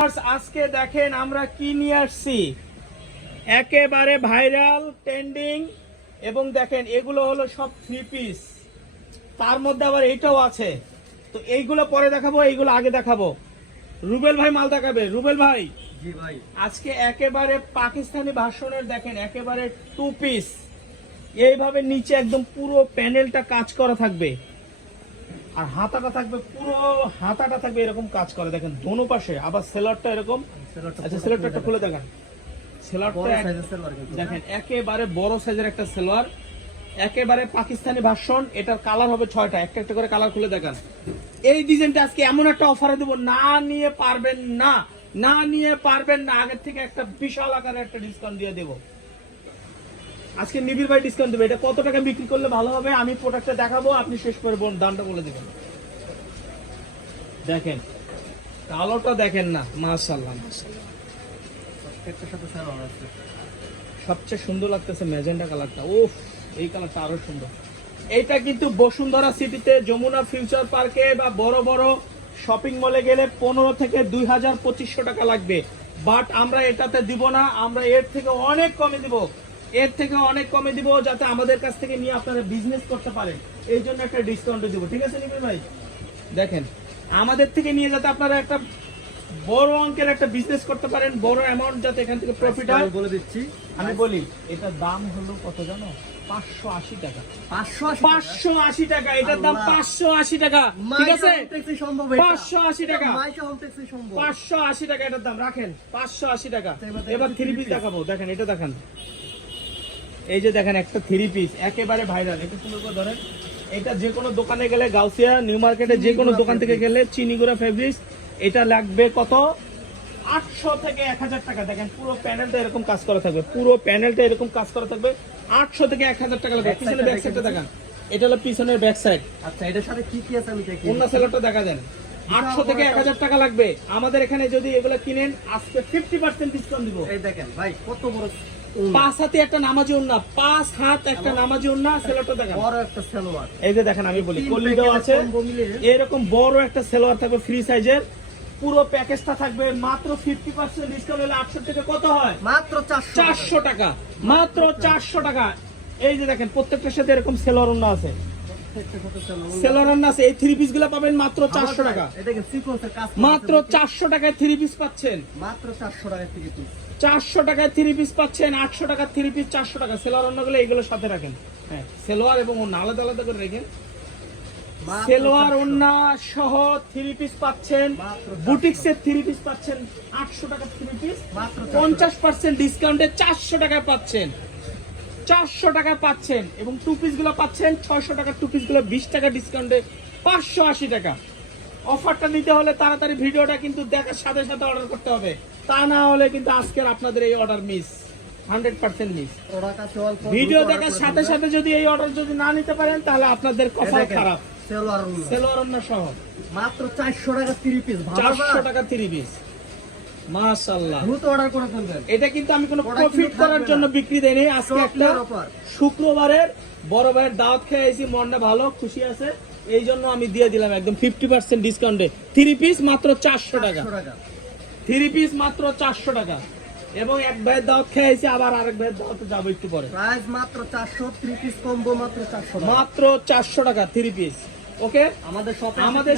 আজকে দেখেন আমরা কি নিয়ে আসছি। একেবারে ভাইরাল ট্রেন্ডিং এবং দেখেন এগুলো হলো সব থ্রি পিস তার মধ্যে আবার এইটাও আছে। তো এইগুলো পরে দেখাবো এইগুলো আগে দেখাবো। রুবেল ভাই মাল দেখাবে। রুবেল ভাই জি ভাই। আজকে একেবারে পাকিস্তানি ভাষণের দেখেন একেবারে টু পিস এইভাবে নিচে একদম পুরো প্যানেলটা কাজ করা থাকবে। আর হাতাটা থাকবে পুরো হাতাটা থাকবে এরকম কাজ করে। দেখেন দোনো পাশে আবার সেলারটা এরকম। আচ্ছা সেলারটা একটা খুলে দেখেন। সেলারটা কিন্তু দেখেন একেবারে বড় সাইজের একটা সেলোয়ার একেবারে পাকিস্তানি ভার্সন এটার কালার হবে ছয়টা। একটা একটা করে কালার খুলে দেখান। এই ডিজাইনটা আজকে এমন একটা অফারে দেবো না নিয়ে পারবেন না না নিয়ে পারবেন না। আগের থেকে একটা বিশাল আকারে একটা ডিসকাউন্ট দিয়ে দেবো। আজকে নিবিড় ভাই ডিসকাউন্ট দেবে। এটা কত টাকা বিক্রি করলে ভালো হবে? আমি প্রোডাক্টটা দেখাবো, আপনি শেষ করে বোন দামটা বলে দেবেন। দেখেন, কালোটা দেখেন না মাশাল্লাহ সবচেয়ে সুন্দর লাগতেছে ম্যাজেন্ডা কালারটা ওফ এই কালারটা আরও সুন্দর। এইটা কিন্তু বসুন্ধরা সিটিতে যমুনা ফিউচার পার্কে বা বড় বড় শপিং মলে গেলে পনেরো থেকে দুই হাজার পঁচিশশো টাকা লাগবে। বাট আমরা এটাতে দিব না, আমরা এর থেকে অনেক কমে দিব। এর থেকে অনেক কমে দিব যাতে আমাদের কাছ থেকে নিয়ে আপনারা বিজনেস করতে পারেন। এই জন্য একটা ডিসকাউন্ট দিব ঠিক আছে নিবিড় ভাই? দেখেন আমাদের থেকে নিয়ে যাতে আপনারা একটা বড় অঙ্কের একটা বিজনেস করতে পারেন বড় অ্যামাউন্ট যাতে এখান থেকে প্রফিট হয়। বলে দিচ্ছি। আমি বলি এটার দাম হলো কত জানো? পাঁচশো আশি টাকা। পাঁচশো আশি পাঁচশো আশি টাকা এটার দাম পাঁচশো আশি টাকা ঠিক আছে? পাঁচশো আশি টাকা। মাইশা হোম ট্যাক্সি সম্ভব। পাঁচশো আশি টাকা এটার দাম রাখেন। পাঁচশো আশি টাকা। এবার এবার থ্রি পিস দেখাবো। দেখেন এটা দেখান। এই যে দেখেন একটা থ্রি পিস একেবারে ভাইরাল এটা সুন্দর করে ধরেন? এটা যে কোনো দোকানে গেলে গাউসিয়া নিউ মার্কেটে যে কোনো দোকান থেকে। গেলে চিনিগুড়া ফেব্রিক্স এটা লাগবে কত? আটশো থেকে এক হাজার টাকা। দেখেন পুরো প্যানেলটা এরকম কাজ করা থাকবে। পুরো প্যানেলটা এরকম কাজ করা থাকবে। আটশো থেকে এক হাজার টাকা লাগবে। পিছনে ব্যাক সাইডটা দেখান। এটা হলো পিছনের ব্যাক সাইড আচ্ছা এটার সাথে কি কি আছে আমি দেখি। অন্য সেলারটা দেখা দেন আটশো থেকে এক হাজার টাকা লাগবে। আমাদের এখানে যদি এগুলো কিনেন আজকে ফিফটি পার্সেন্ট ডিসকাউন্ট দিব। এই দেখেন ভাই কত বড়। পাঁচ হাতে একটা নামাজি ওন্না পাঁচ হাত একটা নামাজি ওন্না সেলোয়ারটা দেখেন। বড় একটা সেলোয়ার। এই যে দেখেন আমি বলি আছে। এরকম বড় একটা সেলোয়ার থাকবে ফ্রি সাইজের। পুরো প্যাকেজটা থাকবে মাত্র ফিফটি পার্সেন্ট ডিসকাউন্ট হলে আটশো থেকে কত হয়? মাত্র চারশো চারশো টাকা। মাত্র চারশো টাকা। এই যে দেখেন প্রত্যেকটার সাথে এরকম সেলোয়ার ওন্না আছে। সেলোয়ার আছে এই থ্রি পিসগুলা পাবেন মাত্র চারশো টাকা। এটা দেখেন সিকোয়েন্সের কাজ করা মাত্র চারশো টাকায় থ্রি পিস পাচ্ছেন। মাত্র চারশো টাকা থেকে পিস চারশো টাকায় থ্রি পিস পাচ্ছেন আটশো টাকা থ্রি পিস চারশো টাকা। সেলোয়ার অন্যগুলো এইগুলো সাথে রাখেন। হ্যাঁ সেলোয়ার এবং অন্য আলাদা আলাদা করে রেখেন। সেলোয়ার 400 ওন্না সহ থ্রি পিস পাচ্ছেন। বুটিক্সের থ্রি পিস পাচ্ছেন আটশো টাকা থ্রি পিস পঞ্চাশ পার্সেন্ট ডিসকাউন্টে চারশো টাকায় পাচ্ছেন। চারশো টাকা পাচ্ছেন এবং টু পিসগুলো পাচ্ছেন ছয়শো টাকার টু পিসগুলো বিশ টাকা ডিসকাউন্টে পাঁচশো আশি টাকা। অফারটা নিতে হলে তাড়াতাড়ি ভিডিওটা কিন্তু দেখার সাথে সাথে অর্ডার করতে হবে। তা না হলে কিন্তু আজকের আপনাদের এই order miss hundred percent miss video দেখার সাথে সাথে যদি এই অর্ডার যদি না নিতে পারেন তাহলে আপনাদের কপাল খারাপ। সেলোয়ার সেলোয়ার সহ। মাত্র চারশো টাকা থ্রি পিস চারশো টাকা থ্রি পিস মাশাল্লাহ দ্রুত অর্ডার করে ফেলবেন। এটা কিন্তু আমি কোনো প্রফিট করার জন্য বিক্রি দেয়নি। আজকে একটা শুক্রবারের বড় ভাইয়ের দাওয়াত খেয়ে এসেছি মনটা ভালো খুশি আছে। এই জন্য আমি দিয়ে দিলাম একদম ফিফটি পার্সেন্ট ডিসকাউন্টে থ্রি পিস মাত্র চারশো টাকা। থ্রি পিস মাত্র চারশো টাকা। এবং এক ভাইয়ের দাওয়াত খেয়ে এসেছি আবার আরেক ভাইয়ের দাওয়াতে যাব একটু পরে। প্রাইস মাত্র চারশো থ্রি পিস কম্বো মাত্র চারশো টাকা। মাত্র চারশো টাকা থ্রি পিস ওকে আমাদের